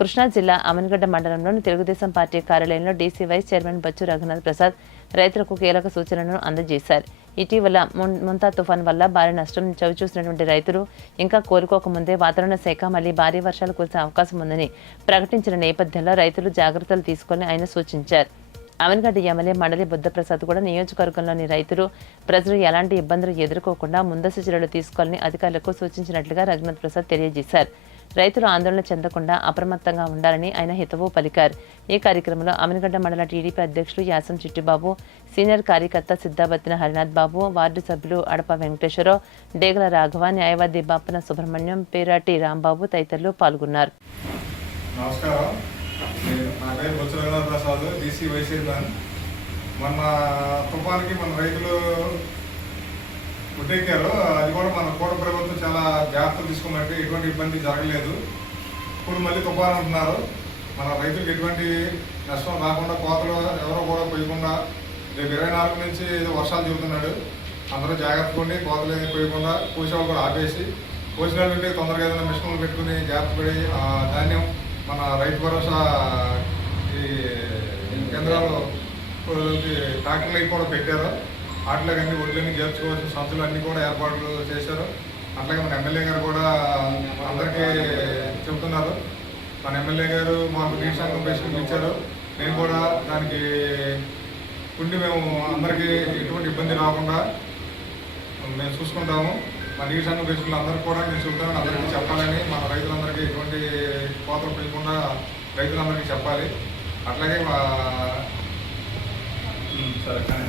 కృష్ణా జిల్లా అమన్గడ్డ మండలంలోని తెలుగుదేశం పార్టీ కార్యాలయంలో DC vice chairman Bachchu Raghunath Prasad రైతులకు కీలక సూచనలను అందజేశారు. ఇటీవల ముంతా తుఫాన్ వల్ల భారీ నష్టం చవిచూసినటువంటి రైతులు ఇంకా కోలుకోకముందే వాతావరణ శాఖ మళ్లీ భారీ వర్షాలు కురిసే అవకాశం ఉందని ప్రకటించిన నేపథ్యంలో రైతులు జాగ్రత్తలు తీసుకొని ఆయన సూచించారు. అమన్గడ్డ ఎమ్మెల్యే మండలి బుద్ధప్రసాద్ కూడా నియోజకవర్గంలోని రైతులు ప్రజలు ఎలాంటి ఇబ్బందులు ఎదుర్కోకుండా ముందస్తు చర్యలు తీసుకోవాలని అధికారులకు సూచించినట్లుగా రఘునాథ్ ప్రసాద్ తెలియజేశారు. రైతులు ఆందోళన చెందకుండా అప్రమత్తంగా ఉండాలని ఆయన హితవు పలికారు. ఈ కార్యక్రమంలో అమన్గడ్డ మండల టీడీపీ అధ్యక్షులు యాసం చిట్టిబాబు, సీనియర్ కార్యకర్త సిద్ధాబత్తిన హరినాథ్ బాబు, వార్డు సభ్యులు అడప వెంకటేశ్వరరావు, డేగల రాఘవ, న్యాయవాది బాపన సుబ్రహ్మణ్యం, పేరాటి రాంబాబు తదితరులు పాల్గొన్నారు. నమస్కారం. నా పేరు Bochchu Raghunath Prasad, DC vice chairman. మొన్న తుఫాన్కి మన రైతులు గుడ్డెక్కారు. అది కూడా మన కూట ప్రభుత్వం చాలా జాగ్రత్తలు తీసుకున్నట్టు ఎటువంటి ఇబ్బంది జరగలేదు. ఇప్పుడు మళ్ళీ తుఫాన్ అంటున్నారు. మన రైతులకు ఎటువంటి నష్టం రాకుండా, కోతలు ఎవరో కూడా పోయకుండా, రేపు 24 నుంచి ఏదో వర్షాలు చెబుతున్నాడు. అందరూ జాగ్రత్తగా ఉండి కోతలు ఏది పోయకుండా కోసేవాళ్ళు కూడా ఆపేసి, కోసిన వాళ్ళంటే తొందరగా ఏదైనా మిషన్లు పెట్టుకుని జాగ్రత్త పడి ధాన్యం మన రైతు భరోసా ఈ కేంద్రాలు ట్రాక్టర్లు అవి కూడా పెట్టారు. వాటిలోకి అన్ని ఒడ్లన్నీ చేర్చుకోవాల్సిన సంచులు అన్నీ కూడా ఏర్పాట్లు చేశారు. అట్లాగే మన ఎమ్మెల్యే గారు కూడా అందరికీ చెబుతున్నారు. మన ఎమ్మెల్యే గారు మాకు నీటి సంఘం పేషెంట్లు ఇచ్చారు. నేను కూడా దానికి ఉండి మేము అందరికీ ఎటువంటి ఇబ్బంది రాకుండా మేము చూసుకుంటాము. మా నీటి సంఘం పేషెంట్లు అందరికీ కూడా నేను చెబుతాను, అందరికీ చెప్పాలని, మన రైతులందరికీ ఎటువంటి కోతలు పెయ్యకుండా రైతులందరికీ చెప్పాలి. అట్లాగే సరే కానీ